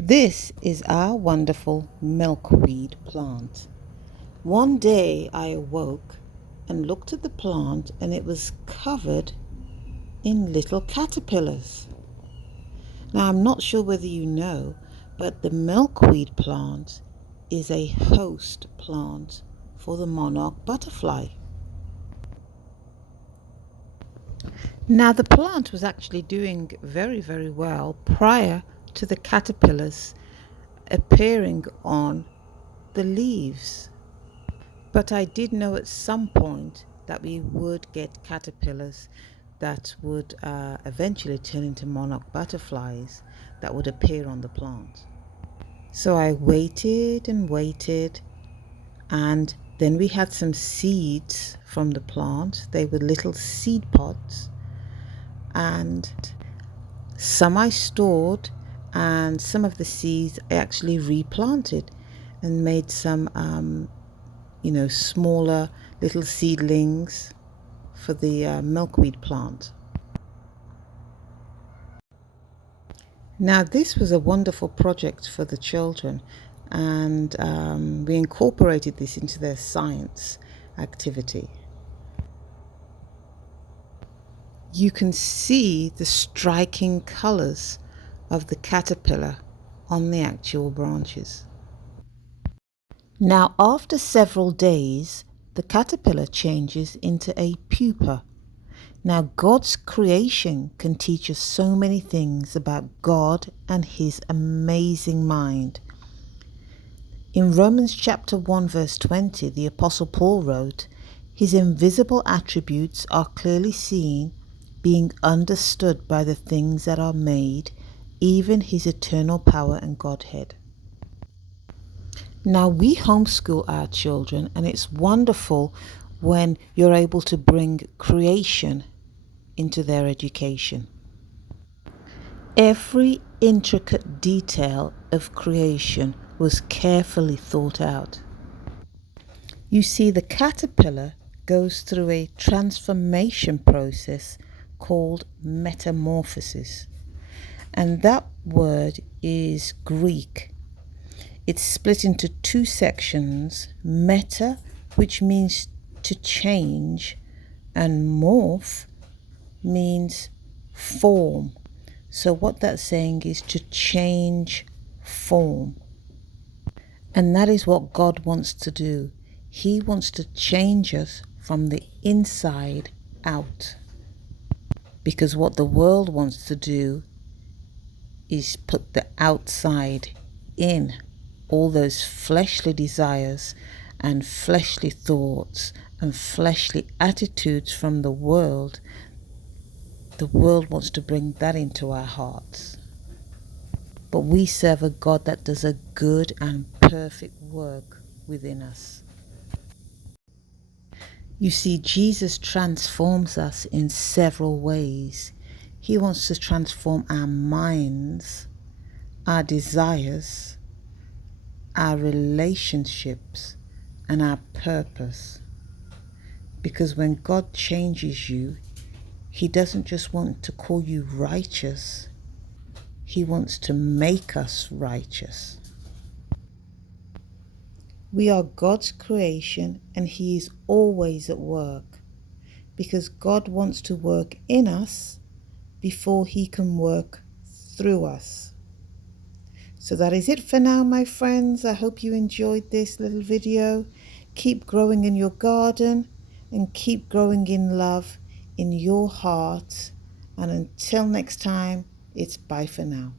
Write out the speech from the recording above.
This is our wonderful milkweed plant. One day I awoke and looked at the plant and it was covered in little caterpillars. Now I'm not sure whether you know, but the milkweed plant is a host plant for the monarch butterfly. Now the plant was actually doing very, very well prior to the caterpillars appearing on the leaves. But I did know at some point that we would get caterpillars that would eventually turn into monarch butterflies that would appear on the plant. So I waited and waited, and then we had some seeds from the plant. They were little seed pods, and some I stored, and some of the seeds I actually replanted and made some smaller little seedlings for the milkweed plant. Now this was a wonderful project for the children, and we incorporated this into their science activity. You can see the striking colors of the caterpillar on the actual branches. Now after several days, the caterpillar changes into a pupa. Now God's creation can teach us so many things about God and His amazing mind. In Romans chapter 1 verse 20, the Apostle Paul wrote, "His invisible attributes are clearly seen, being understood by the things that are made, even His eternal power and Godhead." Now we homeschool our children, and it's wonderful when you're able to bring creation into their education. Every intricate detail of creation was carefully thought out. You see, the caterpillar goes through a transformation process called metamorphosis, and that word is Greek. It's split into two sections: meta, which means to change, and morph means form. So what that's saying is to change form. And that is what God wants to do. He wants to change us from the inside out. Because what the world wants to do is put the outside in. All those fleshly desires and fleshly thoughts and fleshly attitudes from the world wants to bring that into our hearts. But we serve a God that does a good and perfect work within us. You see, Jesus transforms us in several ways. He wants to transform our minds, our desires, our relationships, and our purpose. Because when God changes you, He doesn't just want to call you righteous. He wants to make us righteous. We are God's creation, and He is always at work, because God wants to work in us before He can work through us. So that is it for now, my friends. I hope you enjoyed this little video. Keep growing in your garden and keep growing in love in your heart. And until next time, it's bye for now.